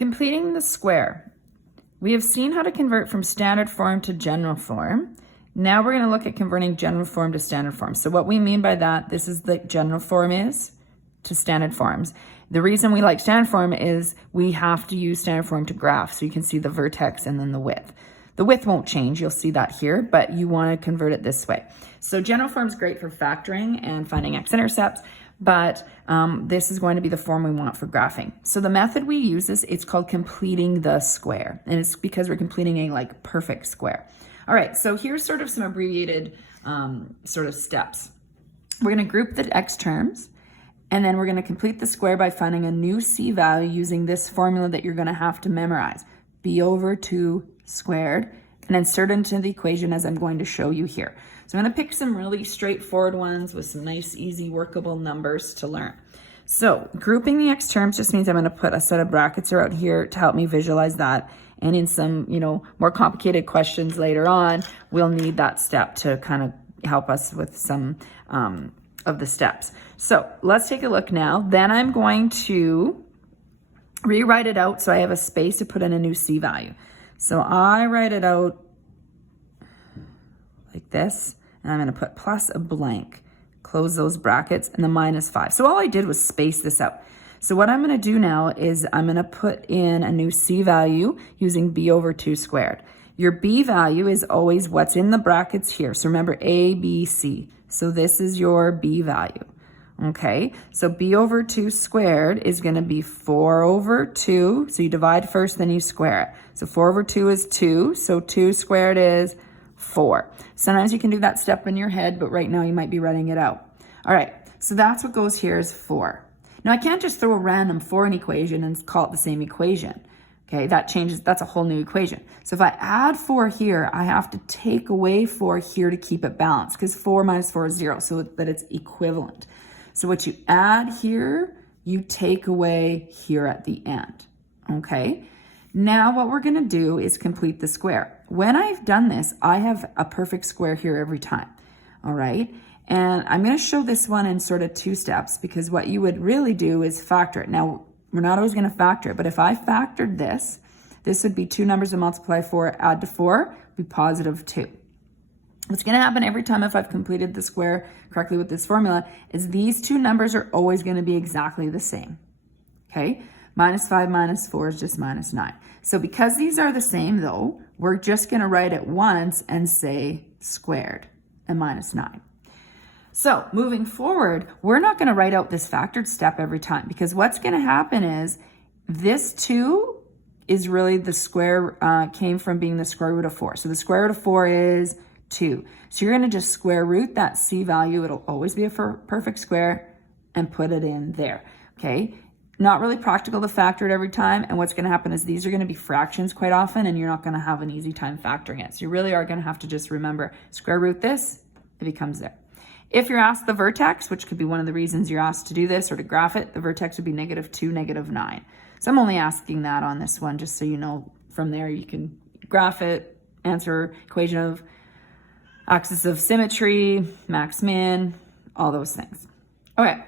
Completing the square. We have seen how to convert from standard form to general form. Now we're going to look at converting general form to standard form. So what we mean by that, this is the general form is to standard forms. The reason we like standard form is we have to use standard form to graph. So you can see the vertex and then the width. The width won't change, you'll see that here, but you want to convert it this way. So general form is great for factoring and finding x-intercepts, but this is going to be the form we want for graphing. So the method we use is, it's called completing the square, and it's because we're completing a perfect square. All right, so here's sort of some abbreviated sort of steps. We're going to group the x terms, and then we're going to complete the square by finding a new c value using this formula that you're going to have to memorize. B over 2 squared, and insert into the equation as I'm going to show you here. So I'm going to pick some really straightforward ones with some nice, easy, workable numbers to learn. So grouping the x terms just means I'm going to put a set of brackets out here to help me visualize that. And in some, more complicated questions later on, we'll need that step to kind of help us with some of the steps. So let's take a look now. Then I'm going to rewrite it out so I have a space to put in a new c value. So I write it out like this, and I'm going to put plus a blank, close those brackets, and the -5. So all I did was space this out. So what I'm going to do now is I'm going to put in a new c value using b over 2 squared. Your b value is always what's in the brackets here. So remember a, b, c. So this is your b value. Okay, so b over 2 squared is going to be 4 over 2. So you divide first, then you square it. So 4 over 2 is 2. So 2 squared is 4. Sometimes you can do that step in your head, but right now you might be writing it out. All right, so that's what goes here is 4. Now I can't just throw a random 4 in equation and call it the same equation. Okay, that's a whole new equation. So if I add 4 here, I have to take away 4 here to keep it balanced, because 4 minus 4 is 0, so that it's equivalent. So what you add here, you take away here at the end, okay? Now what we're gonna do is complete the square. When I've done this, I have a perfect square here every time, all right? And I'm gonna show this one in sort of 2 steps, because what you would really do is factor it. Now, we're not always gonna factor it, but if I factored this, this would be 2 numbers to multiply 4, add to 4, be positive 2. What's going to happen every time if I've completed the square correctly with this formula is these 2 numbers are always going to be exactly the same. Okay, -5 minus 4 is just -9. So because these are the same though, we're just going to write it once and say squared and -9. So moving forward, we're not going to write out this factored step every time, because what's going to happen is this 2 is really the square came from being the square root of 4. So the square root of 4 is 2. So you're going to just square root that c value. It'll always be a perfect square, and put it in there. Okay. Not really practical to factor it every time. And what's going to happen is these are going to be fractions quite often, and you're not going to have an easy time factoring it. So you really are going to have to just remember, square root this, it becomes there. If you're asked the vertex, which could be one of the reasons you're asked to do this or to graph it, the vertex would be -2, -9. So I'm only asking that on this one, just so you know. From there, you can graph it, answer equation of axis of symmetry, max min, all those things. Okay,